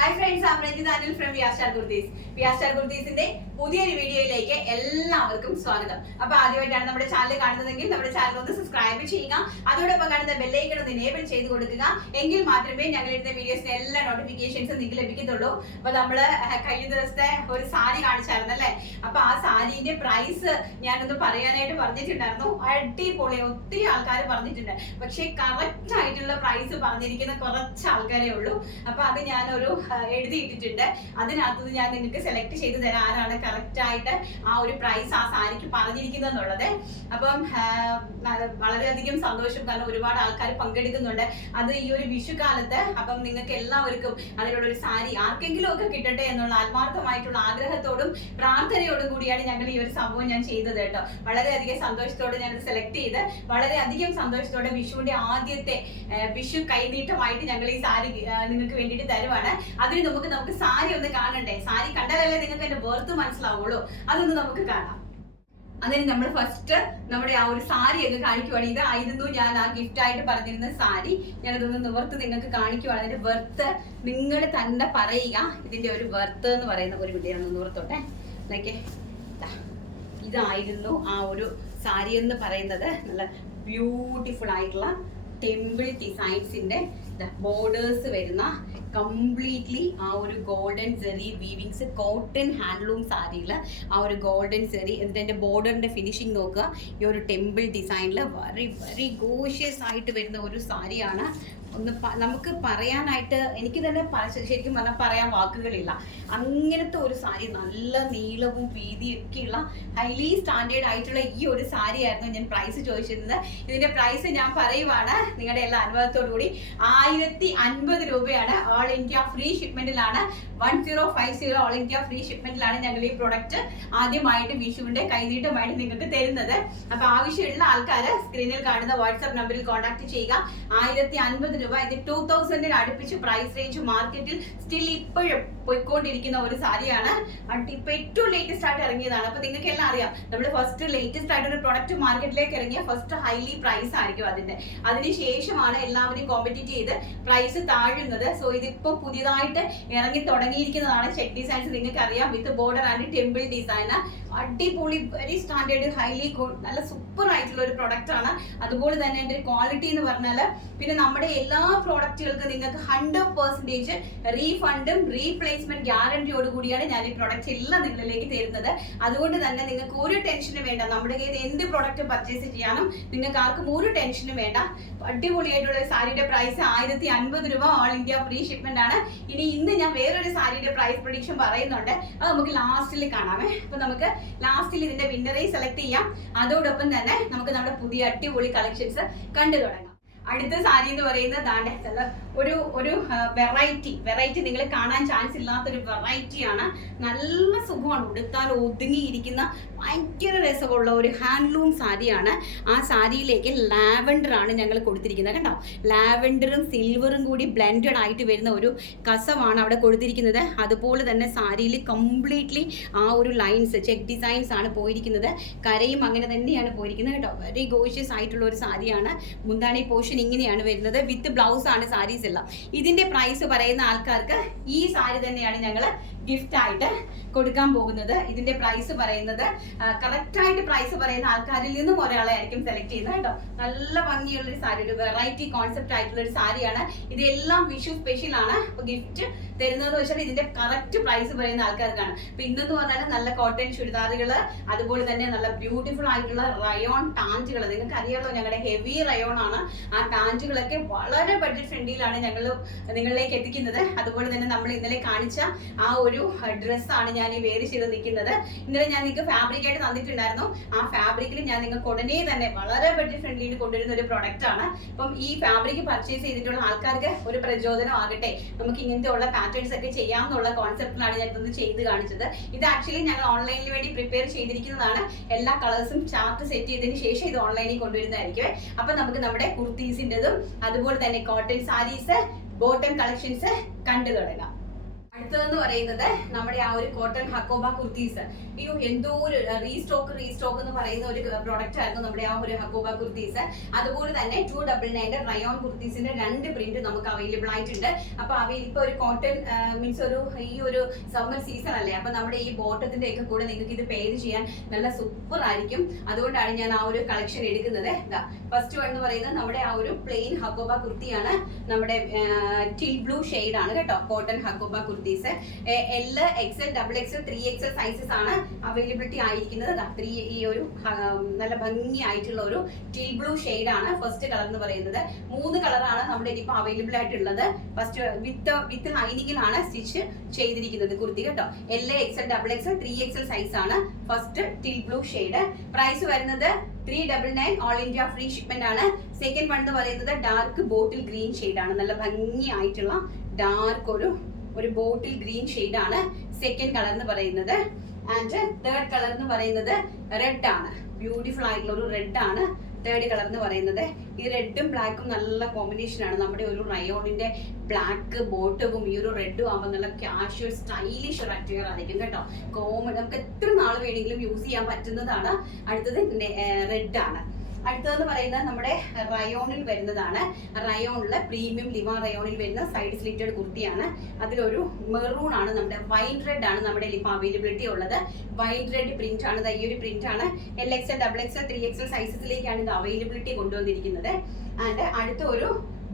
Hi friends Ranjith Anil from Vyastar kurtis Vyastar കുർത്തീസിന്റെ പുതിയൊരു വീഡിയോയിലേക്ക് എല്ലാവർക്കും സ്വാഗതം. അപ്പൊ ആദ്യമായിട്ടാണ് നമ്മുടെ ചാനൽ കാണുന്നതെങ്കിൽ നമ്മുടെ ചാനൽ ഒന്ന് സബ്സ്ക്രൈബ് ചെയ്യുക. അതോടൊപ്പം കാണുന്ന ബെല്ലൈക്കൺ ഒന്ന് എനേബിൾ ചെയ്ത് കൊടുക്കുക. എങ്കിൽ മാത്രമേ ഞങ്ങൾ ഇടുന്ന വീഡിയോസിന്റെ എല്ലാ നോട്ടിഫിക്കേഷൻസും നിങ്ങൾക്ക് ലഭിക്കത്തുള്ളൂ. അപ്പൊ നമ്മൾ കഴിഞ്ഞ ദിവസത്തെ ഒരു സാരി കാണിച്ചായിരുന്നു അല്ലേ? അപ്പൊ ആ സാരീന്റെ പ്രൈസ് ഞാനൊന്ന് പറയാനായിട്ട് പറഞ്ഞിട്ടുണ്ടായിരുന്നു. അടിപൊളി ഒത്തിരി ആൾക്കാർ പറഞ്ഞിട്ടുണ്ട്. പക്ഷെ കറക്റ്റ് ആയിട്ടുള്ള പ്രൈസ് പറഞ്ഞിരിക്കുന്ന കുറച്ച് ആൾക്കാരേ ഉള്ളൂ. അപ്പൊ അത് ഞാനൊരു എഴുതിയിട്ടിട്ടുണ്ട്. അതിനകത്ത് ഞാൻ നിങ്ങൾക്ക് സെലക്ട് ചെയ്ത് തരാം ആരാണ് കറക്റ്റ് ആയിട്ട് ആ ഒരു പ്രൈസ് ആ സാരിക്ക് പറഞ്ഞിരിക്കുന്നത് എന്നുള്ളത് അപ്പം വളരെയധികം സന്തോഷം കാരണം ഒരുപാട് ആൾക്കാർ പങ്കെടുക്കുന്നുണ്ട്. അത് ഈ ഒരു വിഷു കാലത്ത് അപ്പം നിങ്ങൾക്ക് എല്ലാവർക്കും അതിനുള്ള ഒരു സാരി ആർക്കെങ്കിലും ഒക്കെ കിട്ടട്ടെ എന്നുള്ള ആത്മാർത്ഥമായിട്ടുള്ള ആഗ്രഹത്തോടും പ്രാർത്ഥനയോടും കൂടിയാണ് ഞങ്ങൾ ഈ ഒരു സംഭവം ഞാൻ ചെയ്തത് കേട്ടോ. വളരെയധികം സന്തോഷത്തോടെ ഞാൻ സെലക്ട് ചെയ്ത് വളരെയധികം സന്തോഷത്തോടെ വിഷുവിന്റെ ആദ്യത്തെ വിഷു കൈനീട്ടമായിട്ട് ഞങ്ങൾ ഈ സാരി നിങ്ങൾക്ക് വേണ്ടിയിട്ട് തരുവാണ്. അതിന് നമുക്ക് നമുക്ക് സാരി ഒന്ന് കാണണ്ടേ? സാരി കണ്ടാലല്ലേ നിങ്ങൾക്ക് എന്റെ വേർത്ത് മനസ്സിലാവുള്ളൂ. അതൊന്ന് നമുക്ക് കാണാം. അതിന് നമ്മൾ ഫസ്റ്റ് നമ്മുടെ ആ ഒരു സാരി ഒന്ന് കാണിക്കുവാണ്. ഇതായിരുന്നു ഞാൻ ആ ഗിഫ്റ്റ് ആയിട്ട് പറഞ്ഞിരുന്ന സാരി. ഞാൻ ഞാനതൊന്ന് നിവർത്ത് നിങ്ങൾക്ക് കാണിക്കുവാണ്. അതിന്റെ വെർത്ത് നിങ്ങൾ തന്നെ പറയുക. ഇതിന്റെ ഒരു വെർത്ത് എന്ന് പറയുന്ന ഒരു വീഡിയോ നിവർത്തോട്ടെ. നോക്കേ ദാ, ഇതായിരുന്നു ആ ഒരു സാരി എന്ന് പറയുന്നത്. നല്ല ബ്യൂട്ടിഫുൾ ആയിട്ടുള്ള ടെമ്പിൾ ഡിസൈൻസിന്റെ ബോർഡേഴ്സ് വരുന്ന കംപ്ലീറ്റ്ലി ആ ഒരു golden cherry weavings cotton handloom സാരിയിൽ ആ ഒരു ഗോൾഡൻ ചെറി എന്നിട്ട് ബോർഡറിന്റെ ഫിനിഷിംഗ് നോക്കുക. ഈ ഒരു ടെമ്പിൾ ഡിസൈനിൽ വെരി വെരി ഗോഷ്യസ് ആയിട്ട് വരുന്ന ഒരു സാരിയാണ് ഒന്ന് നമുക്ക് പറയാനായിട്ട് എനിക്ക് തന്നെ ശരിക്കും പറഞ്ഞാൽ പറയാൻ വാക്കുകളില്ല. അങ്ങനത്തെ ഒരു സാരി നല്ല നീളവും വീതിയും ഒക്കെയുള്ള ഹൈലി സ്റ്റാൻഡേർഡ് ആയിട്ടുള്ള ഈ ഒരു സാരി ആയിരുന്നു ഞാൻ പ്രൈസ് ചോദിച്ചിരുന്നത്. ഇതിന്റെ പ്രൈസ് ഞാൻ പറയുവാണ് നിങ്ങളുടെ എല്ലാ അനുഭവത്തോടു കൂടി ആയിരത്തി അൻപത് രൂപയാണ് all India free ഷിപ്മെന്റിലാണ് one zero five zero all India free ഷിപ്മെന്റിലാണ് ഞങ്ങൾ ഈ പ്രൊഡക്റ്റ് ആദ്യമായിട്ട് വിഷുവിന്റെ കൈനീട്ടമായിട്ട് നിങ്ങൾക്ക് തരുന്നത്. അപ്പൊ ആവശ്യമുള്ള ആൾക്കാർ സ്ക്രീനിൽ കാണുന്ന വാട്സ്ആപ്പ് നമ്പറിൽ കോൺടാക്ട് ചെയ്യുക. ആയിരത്തി അൻപത് രൂപ. ഇത് ടൂ തൗസൻഡിന് അടുപ്പിച്ച് പ്രൈസ് റേഞ്ച് മാർക്കറ്റിൽ സ്റ്റിൽ ഇപ്പോഴും പോയിക്കൊണ്ടിരിക്കുന്ന ഒരു സാരിയാണ്. ഇപ്പൊ ഏറ്റവും ലേറ്റസ്റ്റ് ആയിട്ട് ഇറങ്ങിയതാണ്. അപ്പൊ നിങ്ങൾക്ക് എല്ലാം അറിയാം നമ്മൾ ഫസ്റ്റ് ലേറ്റസ്റ്റ് ആയിട്ട് ഒരു പ്രൊഡക്റ്റ് മാർക്കറ്റിലേക്ക് ഇറങ്ങിയ ഫസ്റ്റ് ഹൈലി പ്രൈസ് ആയിരിക്കും അതിന്റെ. അതിനുശേഷമാണ് എല്ലാവരും കോമ്പറ്റീറ്റ് ചെയ്ത് പ്രൈസ് താഴുന്നത്. സോ ഇതിപ്പോ പുതിയതായിട്ട് ഇറങ്ങി തുടങ്ങിയിരിക്കുന്നതാണ് ചെക്ക് ഡിസൈൻസ് നിങ്ങൾക്ക് അറിയാം with border and temple design അടിപൊളി വെരി സ്റ്റാൻഡേർഡ് ഹൈലി നല്ല സൂപ്പർ ആയിട്ടുള്ള ഒരു പ്രൊഡക്റ്റ് ആണ്. അതുപോലെ തന്നെ ഒരു ക്വാളിറ്റി എന്ന് പറഞ്ഞാൽ പിന്നെ നമ്മുടെ എല്ലാ പ്രോഡക്റ്റുകൾക്കും നിങ്ങൾക്ക് ഹൺഡ്രഡ് പെർസെന്റേജ് റീഫണ്ടും റീപ്ലേസ്മെന്റ് ഗ്യാരണ്ടിയോട് കൂടിയാണ് ഞാൻ ഈ പ്രൊഡക്റ്റ് എല്ലാം നിങ്ങളിലേക്ക് തരുന്നത്. അതുകൊണ്ട് തന്നെ നിങ്ങൾക്ക് ഒരു ടെൻഷനും വേണ്ട. നമ്മുടെ കയ്യിൽ എന്ത് പ്രോഡക്റ്റ് പർച്ചേസ് ചെയ്യാനും നിങ്ങൾക്ക് ആർക്കും ഒരു ടെൻഷനും വേണ്ട. അടിപൊളിയായിട്ടുള്ള സാരിയുടെ പ്രൈസ് ആയിരത്തി അൻപത് രൂപ ഓൾ ഇന്ത്യ ഫ്രീ ഷിപ്മെന്റ് ആണ്. ഇനി ഇന്ന് ഞാൻ വേറൊരു സാരിയുടെ പ്രൈസ് പ്രൊഡിക്ഷൻ പറയുന്നുണ്ട്. അത് നമുക്ക് ലാസ്റ്റിൽ കാണാമേ. അപ്പൊ നമുക്ക് ലാസ്റ്റിൽ ഇതിന്റെ വിന്നറെ സെലക്ട് ചെയ്യാം. അതോടൊപ്പം തന്നെ നമുക്ക് നമ്മുടെ പുതിയ അടിപൊളി കളക്ഷൻസ് കണ്ടു തുടങ്ങാം. അടുത്ത സാരി എന്ന് പറയുന്നത് ദാണ്ടെ ഒരു ഒരു വെറൈറ്റി വെറൈറ്റി നിങ്ങൾ കാണാൻ ചാൻസ് ഇല്ലാത്തൊരു വെറൈറ്റിയാണ് നല്ല സുഖമാണ്. ഉടുത്താൽ ഒതുങ്ങിയിരിക്കുന്ന ഭയങ്കര രസമുള്ള ഒരു ഹാൻഡ്ലൂം സാരിയാണ്. ആ സാരിയിലേക്ക് ലാവൻഡർ ആണ് ഞങ്ങൾ കൊടുത്തിരിക്കുന്നത്. കണ്ടോ? ലാവൻഡറും സിൽവറും കൂടി ബ്ലെൻഡഡ് ആയിട്ട് വരുന്ന ഒരു കസവാണ് അവിടെ കൊടുത്തിരിക്കുന്നത്. അതുപോലെ തന്നെ സാരിയിൽ കംപ്ലീറ്റ്ലി ആ ഒരു ലൈൻസ് ചെക്ക് ഡിസൈൻസ് ആണ് പോയിരിക്കുന്നത്. കരയും അങ്ങനെ തന്നെയാണ് പോയിരിക്കുന്നത്. കേട്ടോ വെരി ഗോഷ്യസ് ആയിട്ടുള്ള ഒരു സാരിയാണ്. മുന്താണി ഇങ്ങനെയാണ് വരുന്നത്. വിത്ത് ബ്ലൗസ് ആണ് സാരീസ് എല്ലാം. ഇതിന്റെ പ്രൈസ് പറയുന്ന ആൾക്കാർക്ക് ഈ സാരി തന്നെയാണ് ഞങ്ങൾ ഗിഫ്റ്റ് ആയിട്ട് കൊടുക്കാൻ പോകുന്നത്. ഇതിന്റെ പ്രൈസ് പറയുന്നത് കറക്റ്റ് ആയിട്ട് പ്രൈസ് പറയുന്ന ആൾക്കാരിൽ നിന്നും ഒരാളെ ആയിരിക്കും സെലക്ട് ചെയ്യുന്നത് കേട്ടോ. നല്ല ഭംഗിയുള്ള ഒരു സാരി ഒരു വെറൈറ്റി കോൺസെപ്റ്റ് ആയിട്ടുള്ള ഒരു സാരിയാണ് ഇതെല്ലാം വിഷു സ്പെഷ്യൽ ആണ്. അപ്പൊ ഗിഫ്റ്റ് തരുന്നത് വെച്ചാൽ ഇതിന്റെ കറക്റ്റ് പ്രൈസ് പറയുന്ന ആൾക്കാർക്കാണ്. അപ്പൊ ഇന്നെന്ന് പറഞ്ഞാൽ നല്ല കോട്ടൺ ചുരിദാറുകൾ അതുപോലെ തന്നെ നല്ല ബ്യൂട്ടിഫുൾ ആയിട്ടുള്ള റയോൺ ടാഞ്ചുകൾ നിങ്ങൾക്ക് അറിയാമല്ലോ ഞങ്ങളുടെ ഹെവി റയോൺ ആണ്. ആ ടാഞ്ചുകളൊക്കെ വളരെ ബഡ്ജറ്റ് ഫ്രണ്ട്ലിയിലാണ് ഞങ്ങൾ നിങ്ങളിലേക്ക് എത്തിക്കുന്നത്. അതുപോലെ തന്നെ നമ്മൾ ഇന്നലെ കാണിച്ച ആ ഒരു ഡ്രസ്സാണ് ഞാൻ ഈ വേര് ചെയ്ത് നിൽക്കുന്നത് ഇന്നലെ ഞാൻ നിങ്ങൾക്ക് ഫാബ്രിക് ആയിട്ട് തന്നിട്ടുണ്ടായിരുന്നു. ആ ഫാബ്രിക്കിൽ ഞാൻ നിങ്ങൾക്ക് ഉടനെ തന്നെ വളരെ ബഡ്ജറ്റ് ഫ്രണ്ട്ലിയിൽ കൊണ്ടുവരുന്ന ഒരു പ്രൊഡക്റ്റ് ആണ്. അപ്പം ഈ ഫാബ്രിക് പർച്ചേസ് ചെയ്തിട്ടുള്ള ആൾക്കാർക്ക് ഒരു പ്രചോദനം ആകട്ടെ. നമുക്ക് ഇങ്ങനത്തെ ഉള്ള പാറ്റേൺസ് ഒക്കെ ചെയ്യാമെന്നുള്ള കോൺസെപ്റ്റിലാണ് ഞാൻ ഇതൊന്ന് ചെയ്ത് കാണിച്ചത്. ഇത് ആക്ച്വലി ഞങ്ങൾ ഓൺലൈനിൽ വേണ്ടി പ്രിപ്പയർ ചെയ്തിരിക്കുന്നതാണ്. എല്ലാ കളേഴ്സും ചാർട്ട് സെറ്റ് ചെയ്തതിന് ശേഷം ഇത് ഓൺലൈനിൽ കൊണ്ടുവരുന്നതായിരിക്കും. അപ്പൊ നമുക്ക് നമ്മുടെ കുർത്തീസിന്റെതും അതുപോലെ തന്നെ കോട്ടൺ സാരീസ് ബോട്ടം കളക്ഷൻസ് കണ്ടു തുടങ്ങാം. അടുത്തതെന്ന് പറയുന്നത് നമ്മുടെ ആ ഒരു കോട്ടൺ ഹക്കോബ കുർത്തീസ് അയ്യോ എന്തോ ഒരു റീസ്റ്റോക്ക് റീസ്റ്റോക്ക് എന്ന് പറയുന്ന ഒരു പ്രോഡക്റ്റ് ആയിരുന്നു നമ്മുടെ ആ ഒരു ഹക്കോബ കുർത്തീസ് അതുപോലെ തന്നെ ടു ഡബിൾ നയന്റെ റയോൺ കുർത്തീസിന്റെ രണ്ട് പ്രിന്റ് നമുക്ക് അവൈലബിൾ ആയിട്ടുണ്ട്. അപ്പൊ അവയിൽ ഇപ്പൊ ഒരു കോട്ടൺ മീൻസ് ഒരു ഈ ഒരു സമ്മർ സീസൺ അല്ലേ? അപ്പൊ നമ്മുടെ ഈ ബോട്ടത്തിന്റെ ഒക്കെ കൂടെ നിങ്ങൾക്ക് ഇത് പേര് ചെയ്യാൻ നല്ല സൂപ്പർ ആയിരിക്കും. അതുകൊണ്ടാണ് ഞാൻ ആ ഒരു കളക്ഷൻ എടുക്കുന്നത്. ഫസ്റ്റ് വൺ എന്ന് പറയുന്നത് നമ്മുടെ ആ ഒരു പ്ലെയിൻ ഹക്കോബ കുർത്തിയാണ് നമ്മുടെ ടിൽ ബ്ലൂ ഷെയ്ഡ് ആണ് കേട്ടോ cotton hakoba kurtis L XL double XL three XL sizes ആണ് അവൈലബിലിറ്റി ആയിരിക്കുന്നത്. ത്രീ ഈ ഒരു നല്ല ഭംഗിയായിട്ടുള്ള ഒരു ടിൽ ബ്ലൂ ആണ് ഫസ്റ്റ് കളർ എന്ന് പറയുന്നത്. മൂന്ന് കളറാണ് നമ്മുടെ ഇനിയിപ്പോൾ അവൈലബിൾ ആയിട്ടുള്ളത്. ഫസ്റ്റ് വിത്ത് വിത്ത് ലൈനിങ്ങിലാണ് സ്റ്റിച്ച് ചെയ്തിരിക്കുന്നത് കുർത്തി കേട്ടോ. L XL double XL three XL size ആണ് first teal blue shade price വരുന്നത് three double nine all India free shipment ആണ്. സെക്കൻഡ് വൺ എന്ന് പറയുന്നത് ഡാർക്ക് ബോട്ടിൽ ഗ്രീൻ ഷെയ്ഡ് ആണ്. നല്ല ഭംഗിയായിട്ടുള്ള ഡാർക്ക് ഒരു ഒരു ബോട്ടിൽ ഗ്രീൻ ആണ് സെക്കൻഡ് കളർ എന്ന് പറയുന്നത്. ആൻഡ് തേർഡ് കളർ എന്ന് പറയുന്നത് റെഡ് ആണ്. ബ്യൂട്ടിഫുൾ ആയിട്ടുള്ള ഒരു റെഡ് ആണ് തേർഡ് കളർ എന്ന് പറയുന്നത്. ഈ റെഡും ബ്ലാക്കും നല്ല കോമ്പിനേഷൻ ആണ്. നമ്മുടെ ഒരു റയോണിന്റെ ബ്ലാക്ക് ബോട്ടവും ഈ ഒരു റെഡും ആകുമ്പോൾ നല്ല കാഷ്വൽ സ്റ്റൈലിഷ് ഒരു അറ്റയർ ആയിരിക്കും കേട്ടോ. കോമൺ നമുക്ക് എത്ര നാൾ വേണമെങ്കിലും യൂസ് ചെയ്യാൻ പറ്റുന്നതാണ്. അടുത്തത് റെഡ് ആണ്. അടുത്തതെന്ന് പറയുന്നത് നമ്മുടെ റയോണിൽ വരുന്നതാണ്. റയോണിൽ പ്രീമിയം ലിവ റയോണിൽ വരുന്ന സൈഡ് സ്ലിറ്റഡ് കുർത്തിയാണ്. അതിലൊരു മെറൂൺ ആണ് നമ്മുടെ വൈൻ റെഡ് ആണ് നമ്മുടെ ഇപ്പോൾ അവൈലബിലിറ്റി ഉള്ളത്. വൈൻ റെഡ് പ്രിന്റ് ആണ്. ഈ ഒരു പ്രിന്റ് ആണ്. L XL double XL three XL സൈസസിലേക്കാണ് ഇത് അവൈലബിലിറ്റി കൊണ്ടുവന്നിരിക്കുന്നത്. ആൻഡ് അടുത്ത ഒരു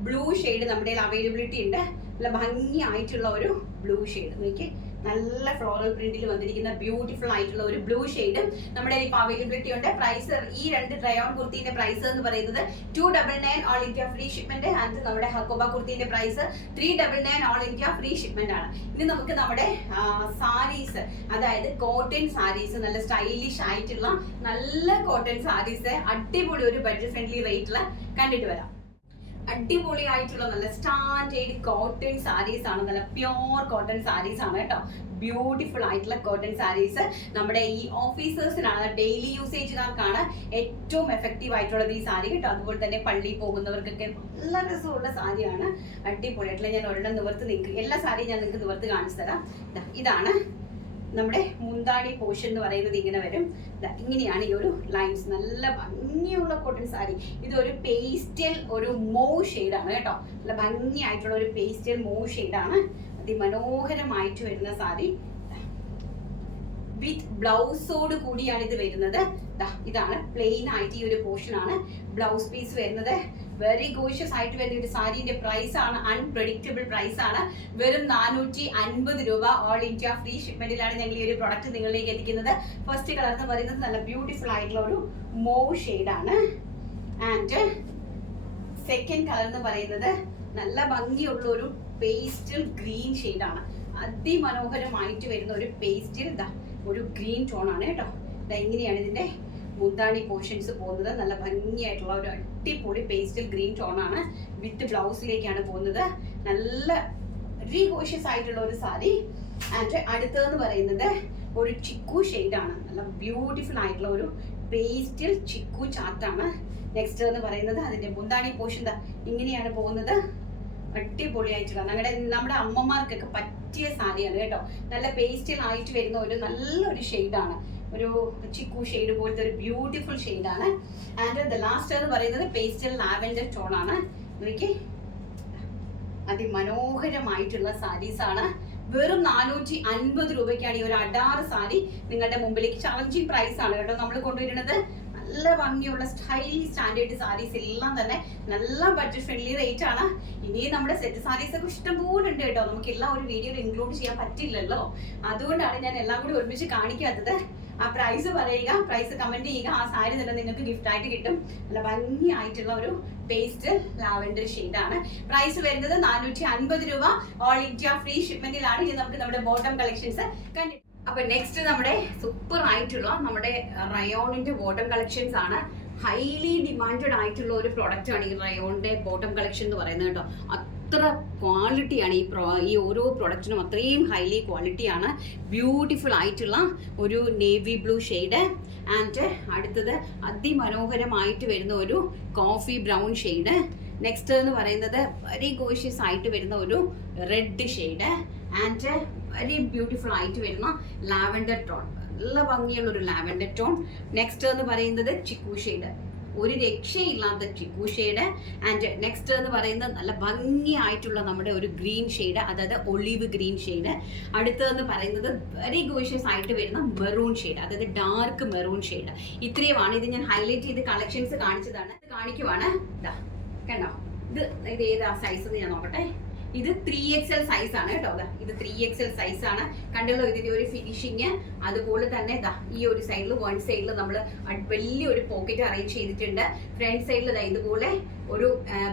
ബ്ലൂ ഷെയ്ഡ് നമ്മുടെ അവൈലബിലിറ്റി ഉണ്ട്. നല്ല ഭംഗിയായിട്ടുള്ള ഒരു ബ്ലൂ ഷെയ്ഡ് നോക്കി നല്ല ഫ്ലോറൽ പ്രിന്റിൽ വന്നിരിക്കുന്ന ബ്യൂട്ടിഫുൾ ആയിട്ടുള്ള ഒരു ബ്ലൂ ഷെയ്ഡ് നമ്മുടെ ഇപ്പോൾ അവൈലബിലിറ്റി ഉണ്ട് പ്രൈസ് ഈ രണ്ട് ഡ്രയോൺ കുർത്തിന്റെ പ്രൈസ് എന്ന് പറയുന്നത് two double nine all India free shipment and നമ്മുടെ hakoba കുർത്തിന്റെ price three double nine all India free shipment ആണ്. ഇനി നമുക്ക് നമ്മുടെ സാരീസ് അതായത് കോട്ടൺ സാരീസ് നല്ല സ്റ്റൈലിഷ് ആയിട്ടുള്ള നല്ല കോട്ടൺ സാരീസ് അടിപൊളി ഒരു ബഡ്ജറ്റ് ഫ്രണ്ട്ലി റേറ്റിൽ കണ്ടിട്ട് വരാം. അടിപൊളി ആയിട്ടുള്ള നല്ല സ്റ്റാൻഡേർഡ് കോട്ടൺ സാരീസ് ആണ്. നല്ല പ്യോർ കോട്ടൺ സാരീസ് ആണ് കേട്ടോ. ബ്യൂട്ടിഫുൾ ആയിട്ടുള്ള കോട്ടൺ സാരീസ് നമ്മുടെ ഈ ഓഫീസേഴ്സിനാണ് ഡെയിലി യൂസേജുകാർക്കാണ് ഏറ്റവും എഫക്റ്റീവ് ആയിട്ടുള്ളത് ഈ സാരി കേട്ടോ. അതുപോലെ തന്നെ പള്ളി പോകുന്നവർക്കൊക്കെ നല്ല രസമുള്ള സാരിയാണ് അടിപൊളിയായിട്ടുള്ള ഞാൻ ഒരെണ്ണം നിവർത്ത് നിൽക്കും എല്ലാ സാരിയും ഞാൻ നിങ്ങൾക്ക് നിവർത്ത് കാണിച്ചു തരാം. ഇതാണ് നമ്മുടെ മുന്താണി പോഷൻ എന്ന് പറയുന്നത് ഇങ്ങനെ വരും. ഇങ്ങനെയാണ് ഈ ഒരു ലൈൻസ് നല്ല ഭംഗിയുള്ള കോട്ടൺ സാരി. ഇതൊരു പേസ്റ്റൽ ഒരു മോ ഷെയ്ഡാണ് കേട്ടോ. നല്ല ഭംഗിയായിട്ടുള്ള ഒരു പേസ്റ്റൽ മോ ഷെയ്ഡാണ് അതിമനോഹരമായിട്ട് വരുന്ന സാരി. വിത്ത് ബ്ലൗസോട് കൂടിയാണ് ഇത് വരുന്നത്. ഇതാണ് പ്ലെയിൻ ആയിട്ട് ഈ ഒരു പോർഷൻ ആണ്. ബ്ലൗസ് പീസ് വരുന്നത്. വെരി ഗോഷ്യസ് ആയിട്ട് വരുന്ന ഒരു സാരിന്റെ പ്രൈസ് ആണ് അൺപ്രഡിക്റ്റബിൾ പ്രൈസ് ആണ്. വെറും നാനൂറ്റി അൻപത് രൂപ ഓൾ ഇന്ത്യ ഫ്രീ ഷിപ്മെന്റിലാണ് ഞങ്ങൾ ഈ ഒരു പ്രൊഡക്റ്റ് നിങ്ങളിലേക്ക് എത്തിക്കുന്നത്. ഫസ്റ്റ് കളർ എന്ന് പറയുന്നത് നല്ല ബ്യൂട്ടിഫുൾ ആയിട്ടുള്ള ഒരു മോ ആണ്. ആൻഡ് സെക്കൻഡ് കളർ എന്ന് പറയുന്നത് നല്ല ഭംഗിയുള്ള ഒരു പേസ്റ്റൽ ഗ്രീൻ ആണ്. അതിമനോഹരമായിട്ട് വരുന്ന ഒരു പേസ്റ്റിൽ ഇതാ ഒരു ഗ്രീൻ ടോൺ ആണ് കേട്ടോ. ഇതാ ഇതിന്റെ മുന്താണി പോർഷൻസ് പോകുന്നത്. നല്ല ഭംഗിയായിട്ടുള്ള ഒരു അടിപൊളി പേസ്റ്റൽ ഗ്രീൻ ടോൺ ആണ്. വിത്ത് ബ്ലൗസിലേക്കാണ് പോകുന്നത്. നല്ല റീകോഷ്യസ് ആയിട്ടുള്ള ഒരു സാരി. ആൻഡ് അടുത്തതെന്ന് പറയുന്നത് ഒരു ചിക്കു ആണ്. നല്ല ബ്യൂട്ടിഫുൾ ആയിട്ടുള്ള ഒരു പേസ്റ്റൽ ചിക്കു ചാർട്ടാണ് നെക്സ്റ്റ് എന്ന് പറയുന്നത് അതിന്റെ മുന്താണി പോർഷൻ ഇങ്ങനെയാണ് പോകുന്നത്. അടിപൊളിയായിട്ടുള്ള ഞങ്ങളുടെ നമ്മുടെ അമ്മമാർക്കൊക്കെ പറ്റിയ സാരിയാണ് കേട്ടോ. നല്ല പേസ്റ്റൽ ആയിട്ട് വരുന്ന ഒരു നല്ലൊരു ഷെയ്ഡാണ് ഒരു ചിക്കു ഷെയ്ഡ് പോലത്തെ ഒരു ബ്യൂട്ടിഫുൾ ഷെയ്ഡാണ് ആൻഡ് ദ ലാസ്റ്റ് എന്ന് പറയുന്നത് പേസ്റ്റൽ ലാവൻഡർ ടോൺ ആണ്. നോക്കി അതിമനോഹരമായിട്ടുള്ള ആണ്. വെറും നാനൂറ്റി അൻപത് രൂപയ്ക്കാണ് ഈ ഒരു അഡാറ് സാരി നിങ്ങളുടെ മുമ്പിലേക്ക് ചലഞ്ചിങ് പ്രൈസ് ആണ് കേട്ടോ നമ്മൾ കൊണ്ടുവരുന്നത്. നല്ല ഭംഗിയുള്ള സ്റ്റൈലി സ്റ്റാൻഡേർഡ് സാരീസ് എല്ലാം തന്നെ നല്ല ബഡ്ജറ്റ് ഫ്രണ്ട്ലി റേറ്റ് ആണ്. ഇനി നമ്മുടെ സെറ്റ് സാരീസ് ഒക്കെ ഇഷ്ടംപോലെ ഉണ്ട് കേട്ടോ. നമുക്ക് എല്ലാം ഒരു വീഡിയോയിൽ ഇൻക്ലൂഡ് ചെയ്യാൻ പറ്റില്ലല്ലോ. അതുകൊണ്ടാണ് ഞാൻ എല്ലാം കൂടി ഒരുമിച്ച് കാണിക്കാത്തത്. ആ പ്രൈസ് പറയുക പ്രൈസ് കമന്റ് ചെയ്യുക ആ സാരി തന്നെ നിങ്ങൾക്ക് ഗിഫ്റ്റ് ആയിട്ട് കിട്ടും. നല്ല ഭംഗിയായിട്ടുള്ള ഒരു പേസ്റ്റ് ലാവൻഡർ ആണ്. പ്രൈസ് വരുന്നത് നാനൂറ്റി അൻപത് രൂപ ഓൾ ഇന്ത്യ ഫ്രീ ഷിപ്മെന്റിലാണ് ഇനി നമുക്ക് നമ്മുടെ ബോട്ടം കളക്ഷൻസ് കണ്ടിട്ട് അപ്പൊ നെക്സ്റ്റ് നമ്മുടെ സൂപ്പർ ആയിട്ടുള്ള നമ്മുടെ റയോണിന്റെ ബോട്ടം കളക്ഷൻസ് ആണ്. ഹൈലി ഡിമാൻഡ് ആയിട്ടുള്ള ഒരു പ്രൊഡക്റ്റ് ആണ് ഈ റയോണിന്റെ ബോട്ടം കളക്ഷൻ എന്ന് പറയുന്നത് കേട്ടോ. അത്ര ക്വാളിറ്റിയാണ് ഈ പ്രോ ഈ ഓരോ പ്രൊഡക്റ്റിനും അത്രയും ഹൈലി ക്വാളിറ്റിയാണ് ബ്യൂട്ടിഫുൾ ആയിട്ടുള്ള ഒരു നേവി ബ്ലൂ ഷെയ്ഡ് ആൻഡ് അടുത്തത് അതിമനോഹരമായിട്ട് വരുന്ന ഒരു കോഫി ബ്രൗൺ ഷെയ്ഡ് നെക്സ്റ്റ് എന്ന് പറയുന്നത് വെരി ഗോഷ്യസ് ആയിട്ട് വരുന്ന ഒരു red shade and very beautiful ആയിട്ട് വരുന്ന ലാവൻഡർ ടോൺ നല്ല ഭംഗിയുള്ള ഒരു ലാവൻഡർ ടോൺ നെക്സ്റ്റ് എന്ന് പറയുന്നത് ചിക്കു ഷെയ്ഡ് ഒരു രക്ഷയില്ലാത്ത ചിക്കു ഷെയ്ഡ് ആൻഡ് നെക്സ്റ്റ് എന്ന് പറയുന്നത് നല്ല ഭംഗിയായിട്ടുള്ള നമ്മുടെ ഒരു ഗ്രീൻ ഷെയ്ഡ് അതായത് ഒളിവ് ഗ്രീൻ ഷെയ്ഡ് അടുത്തതെന്ന് പറയുന്നത് വെരി ഗോഷ്യസ് ആയിട്ട് വരുന്ന മെറൂൺ ഷെയ്ഡ് അതായത് ഡാർക്ക് മെറൂൺ ഷെയ്ഡ് ഇത്രയുമാണ്. ഇത് ഞാൻ ഹൈലൈറ്റ് ചെയ്ത് കളക്ഷൻസ് കാണിച്ചതാണ്. കാണിക്കുവാണ്. ഇതാ കണ്ടോ? ഇത് ഇത് ഏതാ സൈസ് ഞാൻ നോക്കട്ടെ. ഇത് ത്രീ എക്സ് എൽ സൈസ് ആണ് കേട്ടോ. ഇത് ത്രീ എക്സ് എൽ സൈസ് ആണ്. കണ്ടല്ലോ ഇതിന്റെ ഒരു ഫിനിഷിങ് അതുപോലെ തന്നെ ഈ ഒരു സൈഡിൽ വൺ സൈഡിൽ നമ്മൾ വലിയൊരു പോക്കറ്റ് അറേഞ്ച് ചെയ്തിട്ടുണ്ട്. ഫ്രണ്ട് സൈഡിൽ ഇതുപോലെ ഒരു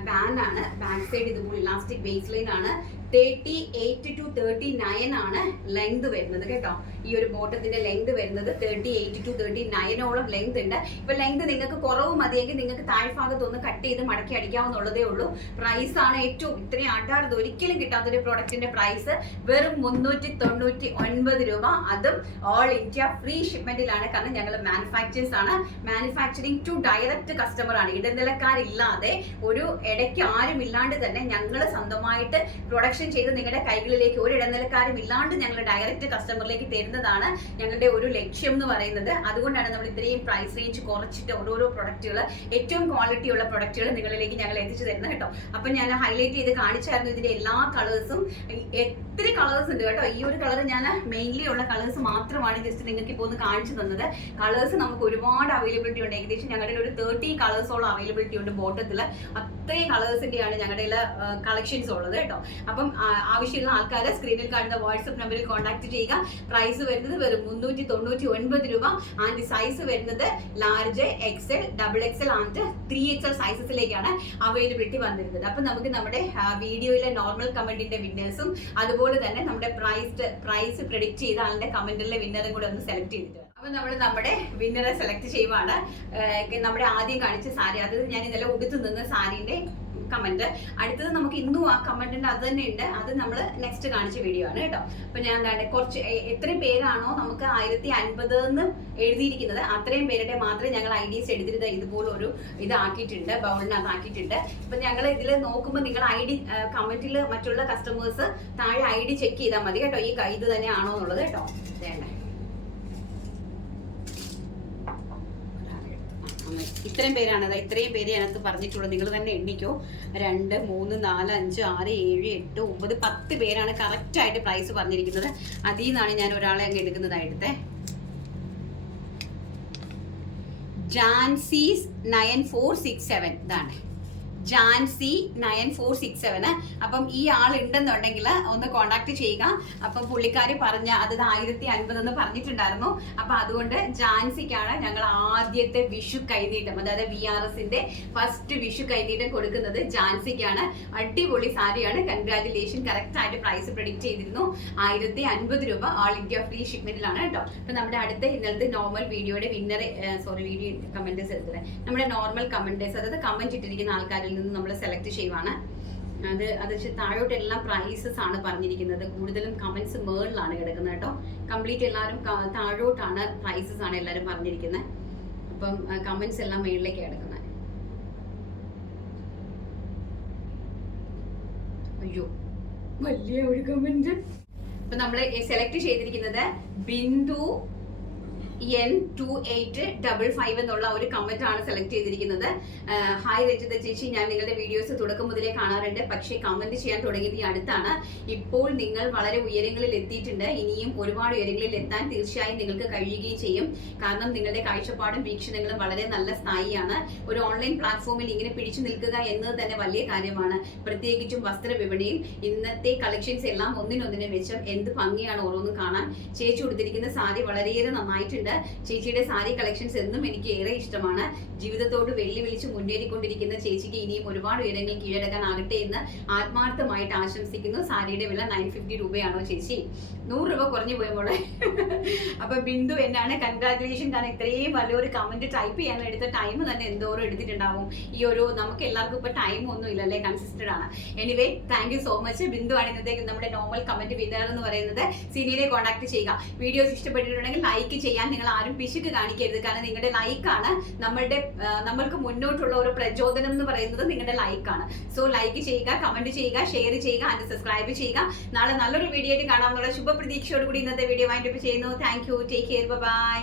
ബാൻഡ് ആണ്. ബാക്ക് സൈഡ് ഇതുപോലെ ഇലാസ്റ്റിക് ബേസ് ലൈൻ ആണ്. Thirty eight to thirty nine ആണ് ലെങ്ത് വരുന്നത് കേട്ടോ. ഈ ഒരു ബോട്ടത്തിന്റെ ലെങ്ത് വരുന്നത് തേർട്ടി എയ്റ്റ് ടു തേർട്ടി നയനോളം ലെങ്ത് ഉണ്ട്. ഇപ്പൊ ലെങ്ത് നിങ്ങൾക്ക് കുറവ് മതിയെങ്കിൽ നിങ്ങൾക്ക് താഴ്ഭാഗത്ത് ഒന്ന് കട്ട് ചെയ്ത് മടക്കി അടിക്കാവുന്നുള്ളതേ ഉള്ളൂ. പ്രൈസ് ആണ് ഏറ്റവും ഇത്രയും ആട്ടാറത് ഒരിക്കലും കിട്ടാത്തൊരു പ്രോഡക്റ്റിന്റെ പ്രൈസ് വെറും മുന്നൂറ്റി തൊണ്ണൂറ്റി ഒൻപത് രൂപ. അതും ഓൾ ഇന്ത്യ ഫ്രീ ഷിപ്മെന്റിലാണ് കാരണം ഞങ്ങൾ മാനുഫാക്ചേഴ്സ് ആണ്. മാനുഫാക്ചറിങ് ടു ഡയറക്റ്റ് കസ്റ്റമർ ആണ്. ഇടനിലക്കാരില്ലാതെ ഒരു ഇടയ്ക്ക് ആരും ഇല്ലാണ്ട് തന്നെ ഞങ്ങൾ സ്വന്തമായിട്ട് പ്രൊഡക്ഷൻ ചെയ്ത് നിങ്ങളുടെ കൈകളിലേക്ക് ഒരു ഇടനിലക്കാരും ഇല്ലാണ്ട് ഞങ്ങൾ ഡയറക്റ്റ് കസ്റ്റമറിലേക്ക് തരുന്നതാണ് ഞങ്ങളുടെ ഒരു ലക്ഷ്യം എന്ന് പറയുന്നത്. അതുകൊണ്ടാണ് നമ്മൾ ഇത്രയും പ്രൈസ് റേഞ്ച് കുറച്ചിട്ട് ഓരോരോ പ്രൊഡക്റ്റുകൾ ഏറ്റവും ക്വാളിറ്റി ഉള്ള പ്രൊഡക്റ്റുകൾ നിങ്ങളിലേക്ക് ഞങ്ങൾ എത്തിച്ചു തരുന്നത് കേട്ടോ. അപ്പൊ ഞാൻ ഹൈലൈറ്റ് ചെയ്ത് കാണിച്ചായിരുന്നു ഇതിന്റെ എല്ലാ കളേഴ്സും എത്ര കളേഴ്സ് ഉണ്ട് കേട്ടോ. ഈ ഒരു കളർ ഞാൻ മെയിൻലി ഉള്ള കളേഴ്സ് മാത്രമാണ് ജസ്റ്റ് നിങ്ങൾക്ക് ഇപ്പോൾ ഒന്ന് കാണിച്ചു തന്നത്. കളേഴ്സ് നമുക്ക് ഒരുപാട് അവൈലബിലിറ്റി ഉണ്ട്. ഏകദേശം ഞങ്ങളുടെ ഒരു തേർട്ടി കളേഴ്സോളം അവൈലബിലിറ്റി ഉണ്ട് ബോട്ടത്തിൽ അത്രയും കളേഴ്സിന്റെയാണ് ഞങ്ങളുടെ കളക്ഷൻസ് ഉള്ളത് കേട്ടോ. അപ്പം ആവശ്യമുള്ള ആൾക്കാർ സ്ക്രീനിൽ കാണുന്ന വാട്സപ്പ് നമ്പറിൽ കോൺടാക്ട് ചെയ്യുക. പ്രൈസ് വരുന്നത് വെറും മുന്നൂറ്റി തൊണ്ണൂറ്റി ഒൻപത് രൂപ. ആൻഡ് സൈസ് വരുന്നത് large XL double XL and three XL സൈസസിലേക്കാണ് availability വന്നിരുന്നത്. അപ്പൊ നമുക്ക് നമ്മുടെ വീഡിയോയിലെ നോർമൽ കമന്റിന്റെ വിന്നേഴ്സും അതുപോലെ തന്നെ നമ്മുടെ പ്രൈസ് പ്രൈസ് പ്രെഡിക്റ്റ് ചെയ്ത ആളിന്റെ കമന്റിലെ വിന്നറും കൂടെ ഒന്ന് സെലക്ട് ചെയ്തിട്ട്. അപ്പൊ നമ്മൾ നമ്മുടെ വിന്നറെ സെലക്ട് ചെയ്യുവാണ്. നമ്മുടെ ആദ്യം കാണിച്ച സാരി അത് ഞാൻ ഇന്നലെ ഉടുത്തു നിന്ന സാരിന്റെ കമന്റ് അടുത്തത് നമുക്ക് ഇന്നും ആ കമന്റിന്റെ അത് തന്നെ ഉണ്ട്. അത് നമ്മൾ നെക്സ്റ്റ് കാണിച്ച വീഡിയോ ആണ് കേട്ടോ. അപ്പൊ ഞാൻ എന്താണ് കുറച്ച് എത്ര പേരാണോ നമുക്ക് ആയിരത്തി അൻപത് എന്ന് എഴുതിയിരിക്കുന്നത് അത്രയും പേരുടെ മാത്രമേ ഞങ്ങൾ ഐ ഡീസ് എടുത്തിട്ട് ഇതുപോലെ ഒരു ഇതാക്കിയിട്ടുണ്ട് ബൗളിനകത്ത് ആക്കിയിട്ടുണ്ട് അപ്പൊ ഞങ്ങൾ ഇതിൽ നോക്കുമ്പോൾ നിങ്ങൾ ഐ ഡി കമന്റിൽ മറ്റുള്ള കസ്റ്റമേഴ്സ് താഴെ ഐ ഡി ചെക്ക് ചെയ്താൽ മതി കേട്ടോ. ഈ ഇത് തന്നെയാണോ എന്നുള്ളത് കേട്ടോ. വേണ്ടേ അങ്ങനെ. ഇത്രയും പേരാണ്. അതായത് ഇത്രയും പേര് അതിനകത്ത് പറഞ്ഞിട്ടുള്ളത് നിങ്ങൾ തന്നെ എണ്ണിക്കോ. രണ്ട് മൂന്ന് നാല് അഞ്ച് ആറ് ഏഴ് എട്ട് ഒമ്പത് പത്ത് പേരാണ് കറക്റ്റായിട്ട് പ്രൈസ് പറഞ്ഞിരിക്കുന്നത്. അതിൽ നിന്നാണ് ഞാൻ ഒരാളെ അങ്ങ് എടുക്കുന്നതായിട്ടത്തെ ജാൻസീസ് നയൻ ഫോർ സിക്സ് സെവൻ ഇതാണ്. Jancy nine four six seven. അപ്പം ഈ ആൾ ഉണ്ടെന്നുണ്ടെങ്കിൽ ഒന്ന് കോണ്ടാക്ട് ചെയ്യുക. അപ്പം പുള്ളിക്കാരി പറഞ്ഞ അത് ആയിരത്തി അൻപത് എന്ന് പറഞ്ഞിട്ടുണ്ടായിരുന്നു. അപ്പം അതുകൊണ്ട് ജാൻസിക്കാണ് ഞങ്ങൾ ആദ്യത്തെ വിഷു കൈനീട്ടം അതായത് വി ആർ എസിന്റെ ഫസ്റ്റ് വിഷു കൈനീട്ടം കൊടുക്കുന്നത് ജാൻസിക്കാണ്. അടിപൊളി സാരിയാണ്. കൺഗ്രാറ്റുലേഷൻ കറക്റ്റ് ആയിട്ട് പ്രൈസ് പ്രഡിക്റ്റ് ചെയ്തിരുന്നു. ആയിരത്തി അൻപത് രൂപ ആൾ ഇന്ത്യ ഫ്രീ ഷിപ്മെന്റിലാണ് കേട്ടോ. അപ്പൊ നമ്മുടെ അടുത്ത ഇന്നലത്തെ നോർമൽ വീഡിയോയുടെ വിന്നർ സോറി വീഡിയോ കമന്റേഴ്സ് എടുത്തത് നമ്മുടെ നോർമൽ കമന്റേഴ്സ് അതായത് കമന്റ് ഇട്ടിരിക്കുന്ന ആൾക്കാരിൽ നിന്ന് നമ്മൾ സെലക്ട് ചെയ്യുവാണ്. അത് അത് താഴോട്ട് എല്ലാം പ്രൈസസ് ആണ് പറഞ്ഞിരിക്കുന്നത്. കൂടുതലും കമൻസ് മേളിലാണ് കിടക്കുന്നത് കേട്ടോ. കംപ്ലീറ്റ് എല്ലാവരും താഴോട്ടാണ് പ്രൈസസ് ആണ് എല്ലാവരും പറഞ്ഞിരിക്കുന്നത്. അപ്പം കമൻസ് എല്ലാം മേളിലേക്ക് കിടക്കുന്നത്. അയ്യോ വലിയ ഒരു കമന്റ് അപ്പൊ നമ്മൾ സെലക്ട് ചെയ്തിരിക്കുന്നത് Bindu N two eight double five എന്നുള്ള ഒരു കമന്റ് ആണ് സെലക്ട് ചെയ്തിരിക്കുന്നത്. ഹായ് രജിത ചേച്ചി ഞാൻ നിങ്ങളുടെ വീഡിയോസ് തുടക്കം മുതലേ കാണാറുണ്ട്. പക്ഷേ കമന്റ് ചെയ്യാൻ തുടങ്ങിയത് ഈ അടുത്താണ്. ഇപ്പോൾ നിങ്ങൾ വളരെ ഉയരങ്ങളിൽ എത്തിയിട്ടുണ്ട്. ഇനിയും ഒരുപാട് ഉയരങ്ങളിൽ എത്താൻ തീർച്ചയായും നിങ്ങൾക്ക് കഴിയുകയും ചെയ്യും. കാരണം നിങ്ങളുടെ കാഴ്ചപ്പാടും വീക്ഷണങ്ങളും വളരെ നല്ല സ്ഥായിയാണ്. ഒരു ഓൺലൈൻ പ്ലാറ്റ്ഫോമിൽ ഇങ്ങനെ പിടിച്ചു നിൽക്കുക എന്നത് തന്നെ വലിയ കാര്യമാണ്. പ്രത്യേകിച്ചും വസ്ത്ര വിപണിയിൽ ഇന്നത്തെ കളക്ഷൻസ് എല്ലാം ഒന്നിനൊന്നിനെ മെച്ചം എന്ത് ഭംഗിയാണ് ഓരോന്നും കാണാൻ. ചേച്ചി കൊടുത്തിരിക്കുന്ന സാരി വളരെയേറെ നന്നായിട്ടുണ്ട്. ചേച്ചിയുടെ സാരി കളക്ഷൻസ് എന്നും എനിക്ക് ഏറെ ഇഷ്ടമാണ്. ജീവിതത്തോട് വെല്ലുവിളിച്ച് മുന്നേറിക്കൊണ്ടിരിക്കുന്ന ചേച്ചിക്ക് ഇനിയും ഒരുപാട് ഉയരങ്ങൾ കീഴടക്കാനാകട്ടെ എന്ന് ആത്മാർത്ഥമായിട്ട് ആശംസിക്കുന്നു. സാരിയുടെ വില നയൻ ഫിഫ്റ്റി രൂപയാണോ ചേച്ചി? നൂറ് രൂപ കുറഞ്ഞു പോയി മോളെ. അപ്പൊ ബിന്ദു എന്നാണ് കൺഗ്രാറ്റുലേഷൻ കാരണം ഇത്രയും വലിയൊരു കമന്റ് ടൈപ്പ് ചെയ്യാൻ എടുത്ത ടൈം തന്നെ എന്തോരം എടുത്തിട്ടുണ്ടാവും. ഈ ഒരു നമുക്ക് എല്ലാവർക്കും ഇപ്പൊ ടൈം ഒന്നും ഇല്ലല്ലേ കൺസിസ്റ്റഡ് ആണ്. Anyway thank you so much Bindu ആണ് ഇന്നത്തേക്ക് നമ്മുടെ നോർമൽ കമന്റ് വിന്നർ എന്ന് പറയുന്നത്. സിനിയെ കോൺടാക്ട് ചെയ്യുക. വീഡിയോസ് ഇഷ്ടപ്പെട്ടിട്ടുണ്ടെങ്കിൽ ലൈക്ക് ചെയ്യാൻ നിങ്ങൾ ആരും പിശുക്ക് കാണിക്കരുത്. കാരണം നിങ്ങളുടെ ലൈക്കാണ് നമ്മളുടെ നമ്മൾക്ക് മുന്നോട്ടുള്ള ഒരു പ്രചോദനം എന്ന് പറയുന്നത് നിങ്ങളുടെ ലൈക്കാണ് സോ ലൈക്ക് ചെയ്യുക കമന്റ് ചെയ്യുക ഷെയർ ചെയ്യുക ആൻഡ് സബ്സ്ക്രൈബ് ചെയ്യുക. നാളെ നല്ലൊരു വീഡിയോ ആയിട്ട് കാണാമെന്നുള്ള ശുഭ പ്രതീക്ഷയോടുകൂടി ഇന്നത്തെ വീഡിയോ വൈൻഡപ്പ് ചെയ്യുന്നു. Thank you take care bye